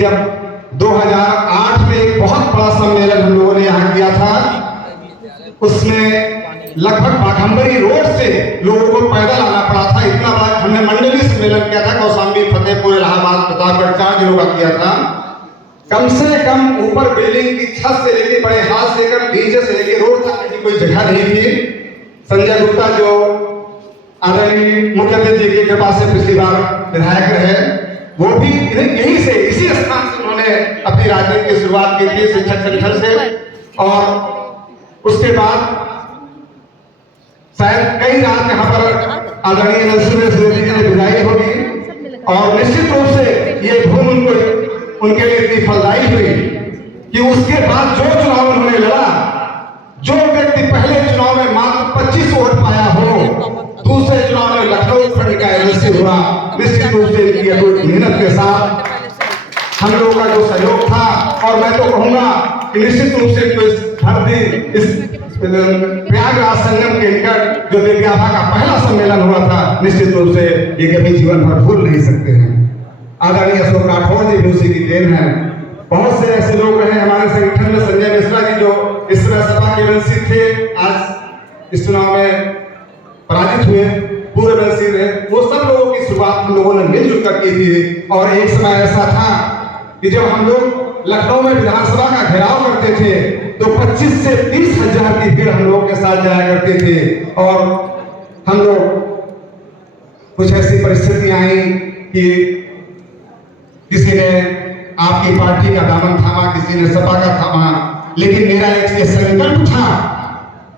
जब 2008 में एक बहुत बड़ा सम्मेलन हम लोगों ने यहाँ किया था, उसमें लगभग बाघंबरी रोड से लोगों को पैदल आना पड़ा था। इतना बड़ा हमने मंडलीय सम्मेलन किया था, कौशाम्बी, फतेहपुर, इलाहाबाद, प्रतापगढ़, 4 जिलों का किया था। कम से कम ऊपर बिल्डिंग की छत से लेके बड़े हाथ से लेकर नीचे से लेके रोड तक कहीं कोई जगह नहीं थी। संजय गुप्ता जो आदरणीय मुख्यमंत्री जी की कृपा से पिछली बार विधायक रहे, वो भी यहीं से, इसी स्थान से उन्होंने अपनी राजनीति की शुरुआत की थी, शिक्षक संगठन से। और उसके बाद शायद कई रात यहाँ पर आदरणीय नरसिंह जी ने बुलाई होगी, और निश्चित रूप से ये भूमि उनके लिए इतनी फलदायी हुई कि उसके बाद जो चुनाव उन्होंने लड़ा, जो व्यक्ति पहले चुनाव में मात्र 25 वोट पाया हो, दूसरे चुनाव में लखनऊ खंड का एमएलसी हुआ। निश्चित रूप से इनकी अटूट मेहनत के साथ हम लोगों का जो सहयोग था, और मैं तो कहूंगा कि निश्चित रूप से इस प्रयागराज संगम के निकट जो देव्याभा का पहला सम्मेलन हुआ था, निश्चित रूप से ये कभी जीवन भर भूल नहीं सकते हैं। आदरणीय अशोक राठौर जी भी उसी की देन है। बहुत से ऐसे लोग रहे हमारे संगठन में, संजय मिश्रा जी जो इस समय सपा के एमएलसी थे, आज इस चुनाव में पराजित हुए, पूर्व एमएलसी रहे, वो सब लोगों की शुरुआत हम लोगों ने मिलजुल कर की थी। और एक समय ऐसा था कि जब हम लोग लखनऊ में विधानसभा का घेराव करते थे तो 25 से 30 हजार की भीड़ हम लोग के साथ जाया करते थे। और हम लोग कुछ ऐसी परिस्थितियां आई कि किसी ने आपकी पार्टी का दामन थामा, किसी ने सपा का थामा, लेकिन मेरा एक संकल्प था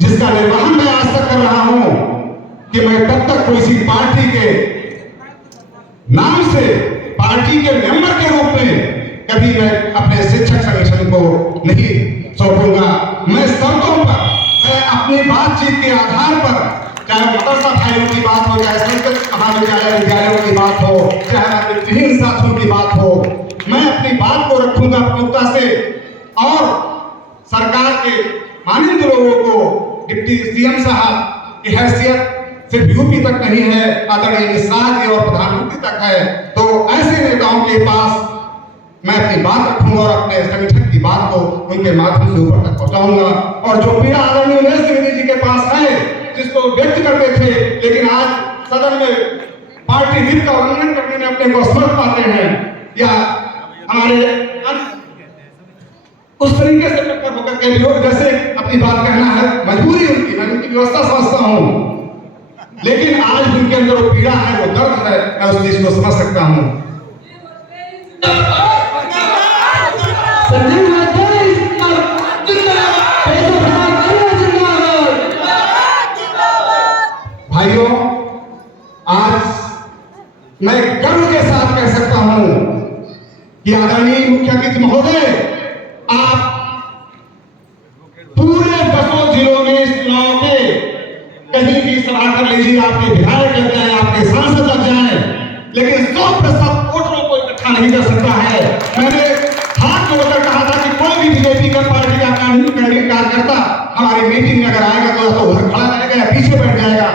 जिसका निर्वहन मैं आज तक कर रहा हूं कि मैं तब तक किसी पार्टी के नाम से, पार्टी के मेंबर के रूप में कभी मैं अपने शिक्षक संगठन को नहीं सौंपूंगा। मैं शर्तों पर, मैं अपनी बातचीत के आधार पर, चाहे मदरसा भाइयों की बात हो, चाहे संस्कृत महाविद्यालय विद्यालयों की बात हो, चाहे विभिन्न साथियों की बात हो, मैं अपनी बात को रखूंगा प्रमुखता से। और सरकार के माननीय लोगों को डिप्टी सीएम साहब की हैसियत सिर्फ यूपी तक नहीं है, आदरणीय मिश्रा जी और प्रधानमंत्री तक है। तो ऐसे नेताओं के पास मैं अपनी बात रखूंगा और अपने संगठन की बात को उनके माध्यम से ऊपर तक पहुंचाऊंगा। और जो पीड़ा आदरणीय नरेंद्र जी के पास है, जिसको व्यक्त करते थे, लेकिन आज सदन में पार्टी विप का उल्लंघन करने में अपने को असमर्थ पाते हैं, या हमारे उस तरीके से टक्कर होकर के लोग जैसे अपनी बात कहना है, मजबूरी उनकी, मैं उनकी व्यवस्था समझता हूं, लेकिन आज उनके अंदर वो पीड़ा है, वो दर्द है, मैं उस चीज को समझ सकता हूं। भाइयों, आज मैं गर्व के साथ कह सकता हूं कि आदरणीय मुख्यमंत्री महोदय, आप पूरे 10 जिलों में इस चुनाव के कहीं भी सभा कर लीजिए, आपके विधायक लग जाए, आपके सांसद लग जाए, लेकिन 100% वोटरों को इकट्ठा नहीं कर सकता है। मैंने हाथ जोड़कर कहा था कि कोई भी बीजेपी का पार्टी का कार्यकर्ता हमारी मीटिंग में अगर आएगा तो उधर खड़ा रहेगा या पीछे बैठ जाएगा,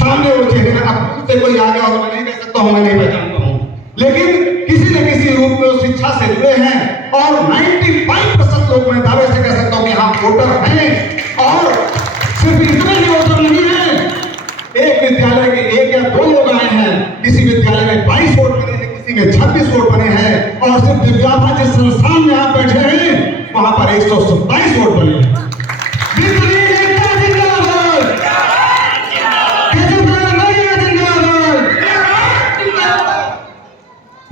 सामने वो चेहरे में अब से कोई आ गया होगा, मैं नहीं कह सकता हूं, मैं नहीं पहचानता हूं, लेकिन किसी न किसी रूप में उस शिक्षा से जुड़े हैं। और 95% लोग मैं दावे से कह सकता हूं कि हम वोटर हैं। और सिर्फ इतने ही वोटर नहीं है, एक विद्यालय के 1 या 2 लोग आए हैं, किसी विद्यालय में 22 वोट बने हैं, किसी में 26 वोट बने हैं, और सिर्फ दिव्याभा जिस संस्थान में आप बैठे हैं वहां पर 127 वोट बने हैं।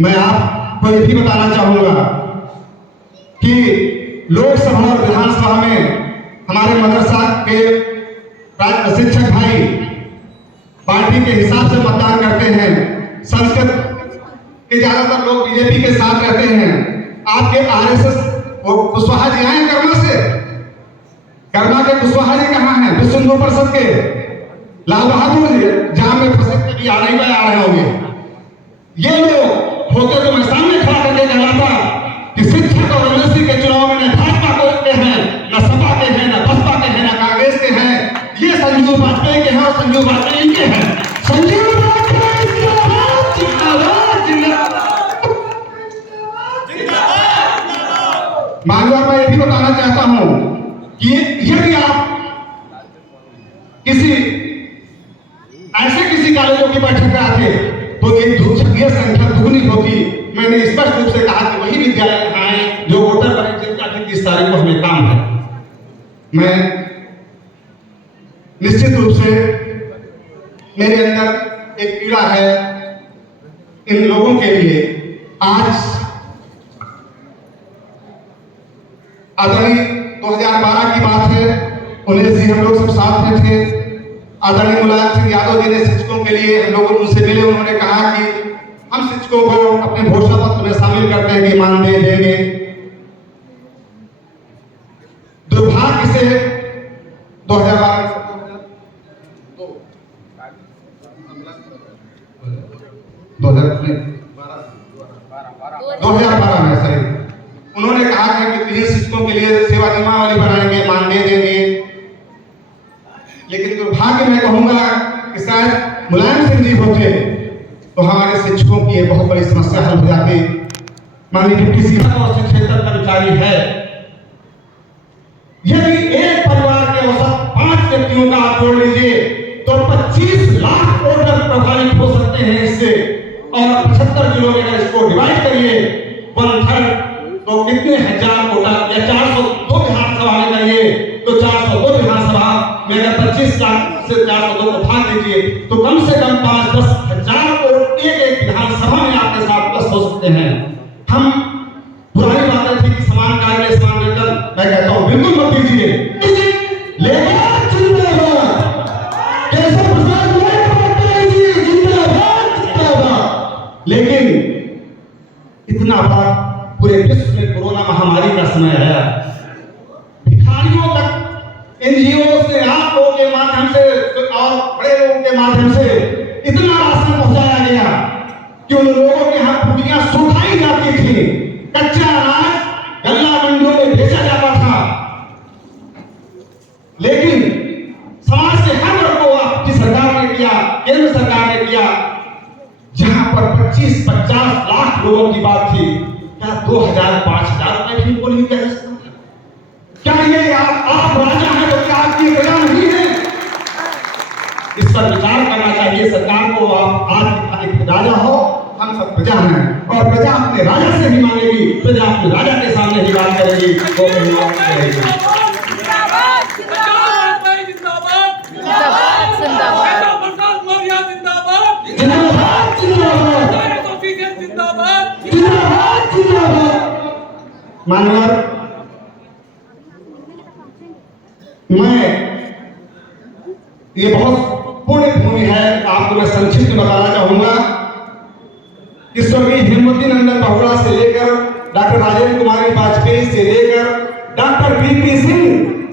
मैं आपको ये भी बताना चाहूंगा कि लोकसभा और विधानसभा में हमारे मदरसा के शिक्षक भाई पार्टी के हिसाब से मतदान करते हैं। संस्कृत के ज्यादातर लोग बीजेपी के साथ रहते हैं। आपके आरएसएस कुशवाहा जी आए कर्मा से, कर्मा के कुशवाहा जी कहाँ हैं? विश्व हिंदू परिषद के लाल बहादुर जी जहां में फंसे भी आ रहे होंगे। ये लोग होते तो मैं सामने खड़ा करके कहता कि शिक्षक और एमएलसी के चुनाव में न भाजपा के हैं, न सपा के हैं, न बसपा के हैं, न कांग्रेस के हैं, ये संजीव वाजपेयी के हैं और संजीव वाजपेयी के हैं। संजीव वाजपेयी जिंदाबाद, जिंदाबाद, जिंदाबाद। माननीय, मैं ये भी बताना चाहता हूं कि यदि आप किसी ऐसे किसी कॉलेजों की बैठक में आते तो ये संख्या दुगनी होगी। मैंने स्पष्ट रूप से कहा कि वही विद्यालय आए जो वोटर बने, जिनका 30 तारीख को हमें काम है। मैं निश्चित रूप से मेरे अंदर एक पीड़ा है इन लोगों के लिए। आज आदरणीय 2012 की बात है, 19 जी हम लोग सब साथ में थे। आदरणीय मुलायम सिंह यादव जी ने शिक्षकों के लिए हम लोग उनसे मिले, उन्होंने कहा कि हम शिक्षकों को अपने घोषणा पत्र में शामिल करते हैं कि मानदेय देंगे। दुर्भाग्य से 2012 में सही उन्होंने कहा कि गृह शिक्षकों के लिए सेवा नियमावली बनाएंगे, मानदेय देंगे। लेकिन दुर्भाग्य मैं कहूंगा कि शायद मुलायम सिंह जी होते तो हमारे शिक्षकों की एक बहुत बड़ी समस्या हल हो जाती। माननीय डिप्टी सीएम और शिक्षेत्र कर्मचारी है, यदि एक परिवार के औसत 5 व्यक्तियों का आप जोड़ लीजिए तो 25 लाख वोटर प्रभावित हो सकते हैं इससे। और 75 जिलों में अगर इसको डिवाइड करिए 1/3 तो कितने हजार वोटर, या 402 विधानसभा में करिए तो 402 विधानसभा में अगर 25 लाख से 402 को भाग दीजिए तो कम से कम 5-10 हजार वोट एक विधानसभा में आपके साथ प्लस हो सकते हैं। हम पुरानी बातें थी कि समान कार्य समान वेतन, मैं कहता हूं बिल्कुल मत दीजिए। लेबर जिंदाबाद, केशव प्रसाद जी जिंदाबाद। लेकिन इतना बड़ा पूरे विश्व में कोरोना महामारी का समय है, भिखारियों तक एनजीओ से, आप लोगों के माध्यम से और बड़े लोगों के माध्यम से इतना राशन पहुंचाया गया कि उन लोगों के यहाँ पूरियां सुखाई जाती थी, कच्चा अनाज गल्ला मंडियों में बेचा जाता था। लेकिन समाज के हर वर्ग को आपकी सरकार ने किया, केंद्र सरकार ने किया। जहां पर 25-50 लाख लोगों की बात थी, क्या 2000-5000 रुपए भी उनको नहीं कह सकते? क्या ये आप राजा हैं तो क्या आपकी प्रजा नहीं है? इस पर विचार करना चाहिए सरकार को। आप आज राजा हो, हम सब प्रजा हैं और प्रजा अपने राजा से ही मांगेगी, प्रजा अपने राजा के सामने ही बात करेगी। वो मानवर, मैं ये बहुत पुण्य भूमि है, आपको मैं संक्षिप्त में बताना चाहूंगा कि स्वर्गीय हेमवती नंदन बहुगुणा से लेकर डॉक्टर राजेंद्र कुमार वाजपेयी से लेकर doctor VP Singh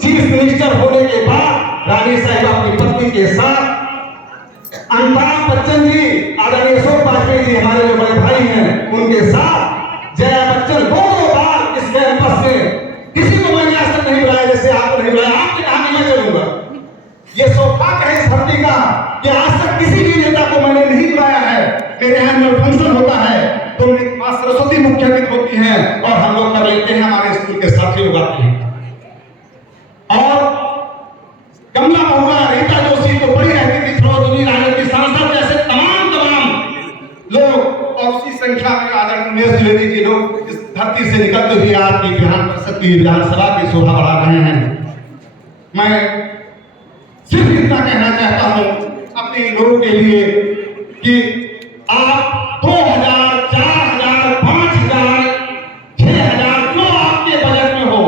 chief minister होने के बाद रानी साहिबा अपनी पत्नी के साथ, अमिताभ बच्चन जी, आदरणीय अशोक वाजपेयी जी हमारे जो बड़े भाई हैं उनके साथ, जया बच्चन 2 बार इस कैंपस से, किसी को मैंने आज तक नहीं बुलाया जैसे आपको नहीं बुलाया। आपके कहा मैं चलूंगा, ये सौभाग्य है इस धरती का कि आज तक किसी भी नेता को मैंने नहीं बुलाया है। मेरे यहाँ एनुअल फंक्शन होता है तो मां सरस्वती मुख्य अतिथि होती हैं और हम लोग कर लेते हैं, हमारे स्कूल के साथी लोग आते हैं। और कमला बहुआ, रीता जोशी तो बड़ी रहती थी, सरोजनी राजनीति सांसद जैसे तमाम लोग, और उसी संख्या में आदरणीय उमेश द्विवेदी जी लोग इस धरती से निकलते हुए आपकी विधान परिषद की विधानसभा की शोभा बढ़ा रहे हैं। मैं सिर्फ इतना कहना चाहता हूं अपने लोगों के लिए कि आप 2000, 4000, 5000, 6000 जो आपके बजट में हो,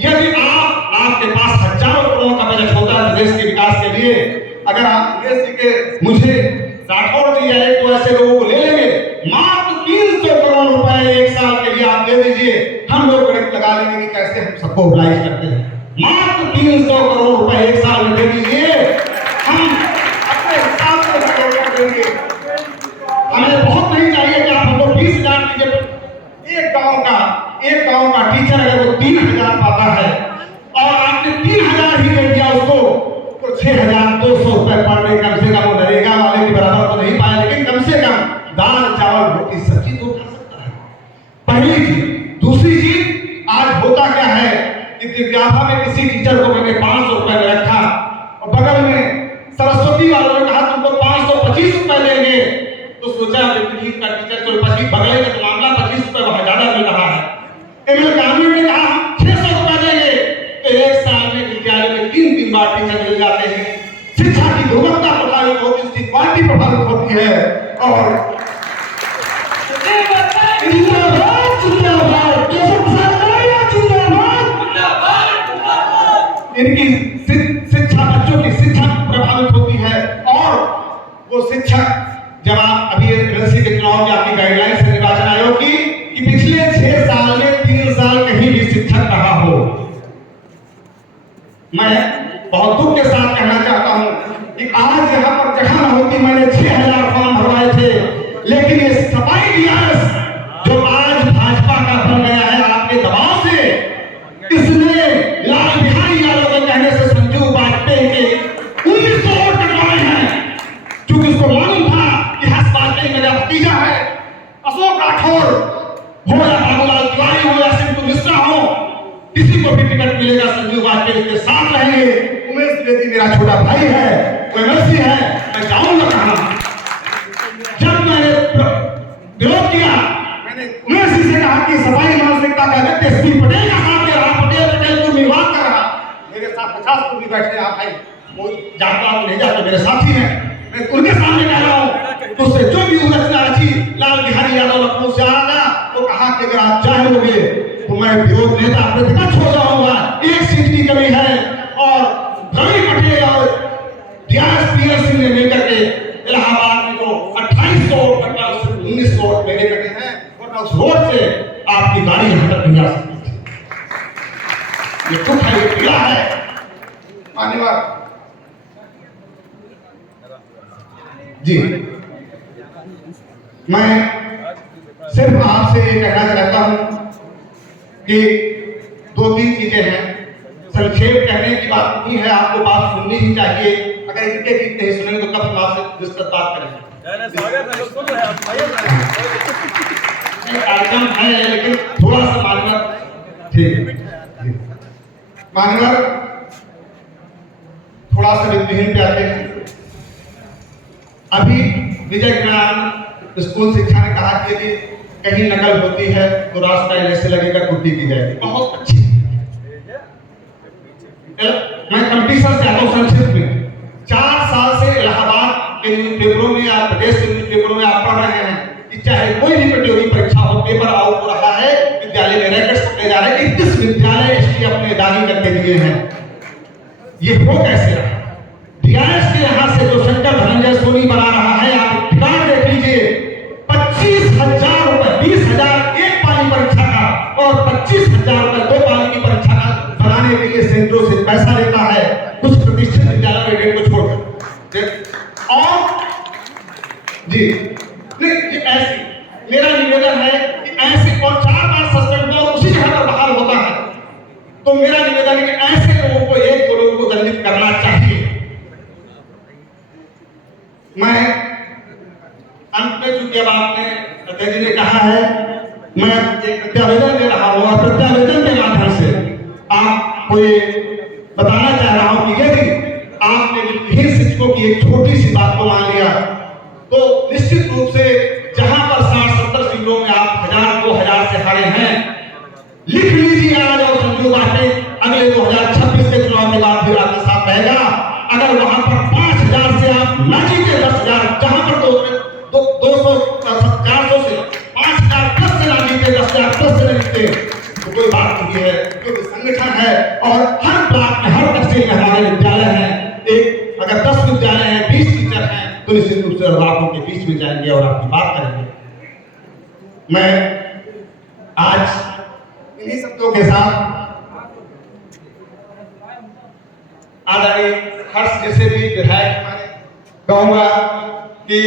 यदि आपके पास हजारों करोड़ का बजट होता है देश के विकास के लिए, अगर आप देश के मुझे राठौर जी आए तो ऐसे लोगों को ले लेंगे, मात्र 300 करोड़ रुपए एक साल के लिए आप दे दीजिए, हम लोग गणित लगा लेंगे कि कैसे हम सबको मोबिलाइज करते हैं। मात्र 300 करोड़ रुपए एक साल में दे दीजिए, हम अपने हिसाब से कर देंगे। हमें बहुत नहीं चाहिए कि आप हमको 20,000 दीजिए। एक गांव का टीचर अगर वो 3,000 पाता है और आपने 3,000 ही दे दिया उसको, तो 6,200 रुपए पर डे कम से कम वो नरेगा वाले की बराबर तो नहीं पाया, लेकिन कम से कम दाल चावल रोटी सब्जी तो खा सकता है। पहली चीज कि व्यापा में किसी टीचर को मैंने 500 रुपए में रखा और बगल में सरस्वती वालों ने कहा तुमको 525 रुपए देंगे, तो सोचा विपरीत का टीचर को 25 बगले का मामला 25 रुपए वहां ज्यादा मिल रहा है। एमएल कानून ने कहा हम 600 रुपए देंगे, तो एक साल में विद्यालय में 3 बार टीचर मिल जाते हैं। शिक्षा की गुणवत्ता प्रभावित होती है, उसकी क्वालिटी प्रभावित होती है। और इनकी शिक्षा, बच्चों की शिक्षा प्रभावित होती है। और वो शिक्षक जब आप अभी एमएलसी के चुनाव में आपकी गाइडलाइंस है निर्वाचन आयोग की कि पिछले 6 साल में 3 साल कहीं भी शिक्षक रहा हो, मैं बहुत दुख के साथ कहना चाहता हूं कि आज यहाँ पर जगह न होती मैंने 6000 फॉर्म भरवाए थे, लेकिन ये सफाई डीआरएस जो आज भाजपा का बन गया है आपके दबाव से, इसने लाल बिहारी यादव के कहने से संजीव वाजपेयी के 1900 वोट कटवाए हैं, क्योंकि उसको मालूम था कि हर्ष वाजपेयी मेरा भतीजा है। अशोक राठौर हो या बाबूलाल तिवारी हो या सिंधु मिश्रा हो, किसी को भी टिकट मिलेगा संजीव वाजपेयी के साथ रहेंगे। उमेश द्विवेदी मेरा छोटा भाई है, वो एमएलसी है, मैं जाऊंगा कहां। जब मैंने विरोध किया, मैंने उमेश जी से कहा कि सफाई मानसिकता का व्यक्ति एसपी पटेल का साथ दे रहा, पटेल को विवाद कर रहा, मेरे साथ 50 लोग भी बैठे हैं। आप भाई वो जाता नहीं जाता मेरे साथी हैं, मैं उनके सामने कह रहा हूं, तो उससे जो भी रचना रची लाल बिहारी यादव लखनऊ से आ रहा, वो कहा कि अगर आप चाहोगे तो मैं विरोध नेता प्रतिपक्ष हो जाऊंगा, एक सीट की कमी है। और रवि पटेल और डीआरएस सिंह ने मिलकर के इलाहाबाद में तो 2800 वोट कटा, 1900 वोट मेरे कटे हैं, वरना उस वोट से आपकी गाड़ी यहाँ तक नहीं आ सकती थी। ये दुख है, ये पीड़ा है। मान्यवर जी, मैं सिर्फ आपसे ये कहना चाहता हूं कि 2-3 चीजें हैं। संक्षेप कहने की बात नहीं है, आपको बात सुननी ही चाहिए। अगर इनके गीत नहीं सुनेंगे तो कब हम आपसे विस्तृत बात करेंगे। कार्यक्रम है लेकिन थोड़ा सा मानवर, ठीक है मानवर, थोड़ा सा विधिहीन पे आते हैं। अभी विजय ज्ञान स्कूल शिक्षा ने कहा कि यदि कहीं नकल होती है तो रास्ता ऐसे लगेगा कुर्ती की जाएगी। बहुत अच्छी, मैं कंपटीशन से आता हूं। संक्षिप्त में 4 साल से इलाहाबाद के न्यूज़पेपरों में या प्रदेश के न्यूज़पेपरों में आप पढ़ रहे हैं कि चाहे कोई भी प्रतियोगी परीक्षा हो, पेपर आउट हो रहा है, विद्यालय में रैकेट्स पकड़े जा रहे हैं। 31 विद्यालय इसकी अपने दागी करके दिए हैं। ये हो कैसे रहा? डीआरएस के यहाँ से जो शंकर धनंजय सोनी बना रहा है, आप ठिकाना देख लीजिए, 25,000 रुपए, 20,000 एक पाली परीक्षा का और 25,000 रुपए 2 पाली की परीक्षा का बनाने के लिए सेंटरों से पैसा लेता है, कुछ प्रतिष्ठित विद्यालय में डेट को छोड़कर। और जी नहीं, ये ऐसी मेरा निवेदन है कि ऐसे और 4 बार सस्पेंड और उसी जगह पर बहाल होता है, तो मेरा निवेदन है कि ऐसे लोगों को 1-2 लोगों को दंडित करना चाहिए। मैं अंत में, चूंकि अब आपने अध्यक्ष जी ने कहा है, मैं एक प्रत्यावेदन दे रहा हूँ और प्रत्यावेदन के माध्यम से आपको ये बताना चाह रहा हूँ कि यदि आपने विभिन्न शिक्षकों की एक छोटी सी बात को मान लिया तो निश्चित रूप से जहां पर 60-70 सीटों में आप 1000-2000 से हारे हैं, लिख लीजिए आज और संजीव वाजपेयी अगले 2026 के चुनाव के बाद भी आपके साथ रहेगा। अगर वहां पर 5000 से आप न जीते 10,000, जहां पर 400 से 5000 प्लस से ना जीते, 10,000 प्लस से नहीं जीते, तो कोई बात नहीं है, क्योंकि संगठन है और हर ब्लॉक में, हर तहसील में हमारे विद्यालय हैं। एक अगर 10 विद्यालय हैं, 20 टीचर हैं, तो निश्चित रूप से आपको के बीच में जाएंगे और आपकी बात करेंगे। मैं आज इन्हीं शब्दों के साथ आदरणीय हर्ष जैसे भी विधायक हमारे कहूंगा कि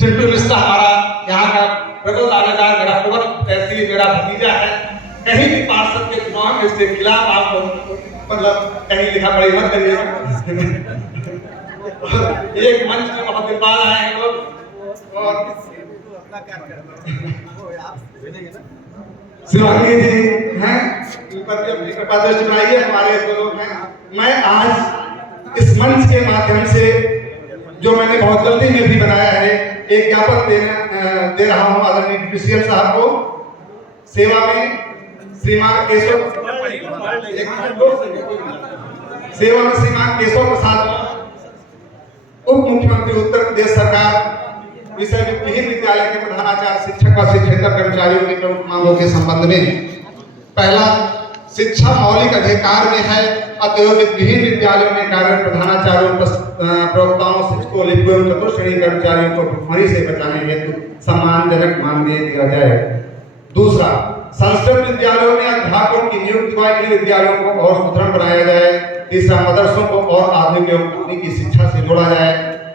सिंटू मिश्रा हमारा यहाँ का प्रबल दावेदार, मेरा प्रबल तहसील, मेरा भतीजा है। कहीं भी पार्षद के चुनाव में इसके खिलाफ आप मतलब कहीं लिखा पढ़ी मत करिएगा। एक मंच में बहुत दिन बाद आए हैं लोग और शिवांगी जी हैं, पर भी अपनी कृपा दृष्टि बनाइए। हमारे दो लोग हैं। मैं आज इस मंच के माध्यम से, जो मैंने बहुत जल्दी में भी बनाया है, एक ज्ञापन दे रहा हूं आदरणीय डीसीएम साहब को। सेवा में श्रीमान केशव प्रसाद, उप मुख्यमंत्री उत्तर प्रदेश सरकार, विषय वित्तहीन विद्यालय के प्रधानाचार्य, शिक्षक और शिक्षेतर कर्मचारियों की प्रमुख मांगों के संबंध में। पहला, शिक्षा मौलिक अधिकार में है, अतएव वित्तहीन विद्यालयों में कार्यरत प्रधानाचार्यों, प्रवक्ताओं, शिक्षकों, लिपिकों एवं चतुर्श्रेणी कर्मचारियों को भुखमरी से बचाने हेतु सम्मानजनक मानदेय दिया जाए। दूसरा, संस्कृत विद्यालयों में अध्यापकों की नियुक्ति व इन विद्यालयों को और सुदृढ़ बनाया जाए। तीसरा, मदरसों को और आधुनिक एवं तकनीकी शिक्षा से जोड़ा जाए।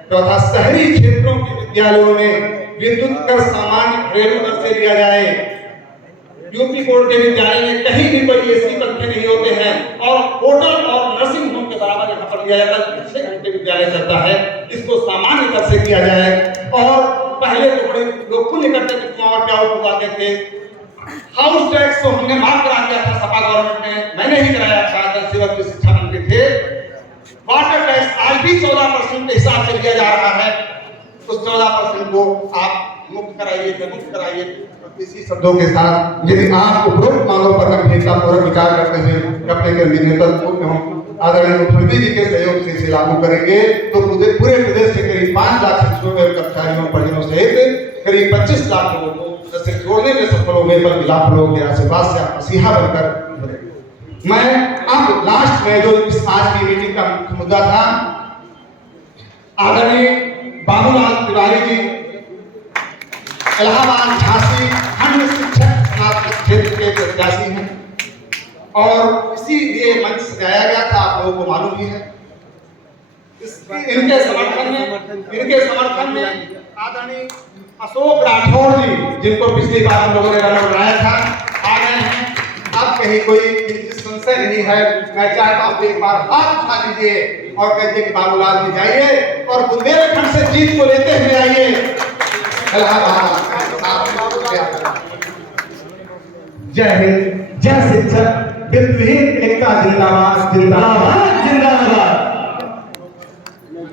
चौथा, शहरी क्षेत्रों के विद्यालयों में विद्युत कर सामान्य घरेलू दर से लिया जाए। यूपी बोर्ड के विद्यालय में कहीं भी कोई एसी पंखे नहीं होते हैं और होटल और नर्सिंग होम के बराबर यहाँ पर दिया जाता है। 6 घंटे विद्यालय चलता है, इसको सामान्य दर से किया जाए। और पहले तो बड़े लोग पुण्य करते थे, कुआं प्याऊ उगाते थे। हाउस टैक्स को हमने माफ करा दिया था सपा गवर्नमेंट में, मैंने ही कराया था, जल सेवक की शिक्षा मंत्री थे। वाटर टैक्स आज भी 14% के हिसाब से दिया जा रहा है, उस 14% को आप मुक्त कराइए, मुक्त कराइए। इसी शब्दों के साथ यदि आप उपरोक्त मांगों पर गंभीरतापूर्वक विचार करते हैं, अपने केंद्रीय नेतृत्व एवं आदरणीय मुख्यमंत्री जी के सहयोग से इसे लागू करेंगे तो पूरे प्रदेश के करीब 5 लाख शिक्षकों एवं कर्मचारियों परिजनों सहित करीब 25 लाख लोगों को जैसे जोड़ने में सफल हो गए, बल्कि लाखों लोगों के आशीर्वाद से आप मसीहा बनकर। मैं अब लास्ट में जो इस आज की मीटिंग का मुख्य मुद्दा था, आदरणीय बाबूलाल तिवारी जी इलाहाबाद झांसी खंड शिक्षक क्षेत्र के प्रत्याशी हैं और इसीलिए मंच सजाया गया था, आप लोगों को मालूम ही है। इनके समर्थन में आदरणीय अशोक राठौर जी, जिनको पिछली बार हम लोगों ने रन बनाया था, आ गए हैं। अब कहीं कोई संशय नहीं है। मैं चाहता हूं एक बार हाथ उठा लीजिए और कहते कि बाबूलाल जी जाइए और बुंदेलखंड से जीत को लेते हुए आइए। जय हिंद, जय शिक्षक, वित्तहीन एकता जिंदाबाद, जिंदाबाद।